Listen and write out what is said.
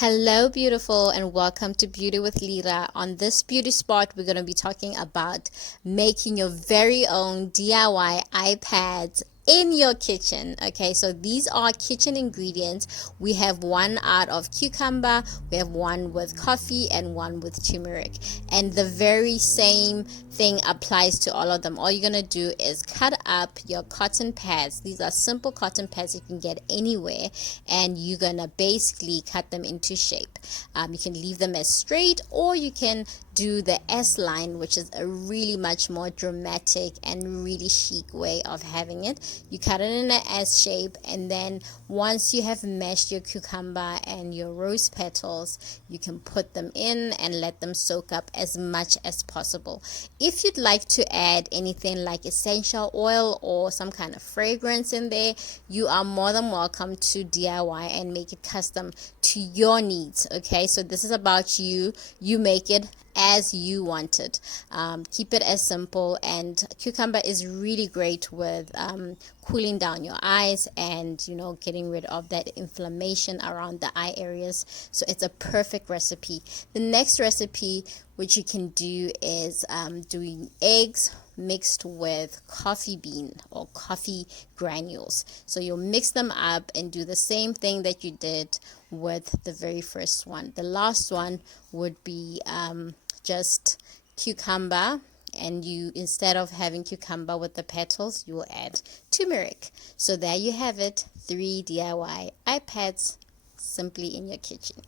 Hello, beautiful, and welcome to Beauty with Lira. On this beauty spot, we're going to be talking about making your very own DIY iPads in your kitchen. Okay, so these are kitchen ingredients. We have one out of cucumber, we have one with coffee, and one with turmeric. And the very same thing applies to all of them. All you're going to do is cut up your cotton pads. These are simple cotton pads you can get anywhere, and you're going to basically cut them into shape. You can leave them as straight, or you can do the S line, which is a really much more dramatic and really chic way of having it. You cut it in an S shape, and then once you have meshed your cucumber and your rose petals, you can put them in and let them soak up as much as possible. If you'd like to add anything like essential oil or some kind of fragrance in there, you are more than welcome to DIY and make it custom to your needs. Okay, so this is about you. You make it as you want it. Keep it as simple, and cucumber is really great with cooling down your eyes and getting rid of that inflammation around the eye areas. So it's a perfect recipe. The next recipe which you can do is doing eggs mixed with coffee bean or coffee granules. So you'll mix them up and do the same thing that you did with the very first one. The last one would be just cucumber, and you, instead of having cucumber with the petals, you will add turmeric. So there you have it, 3 DIY iPads simply in your kitchen.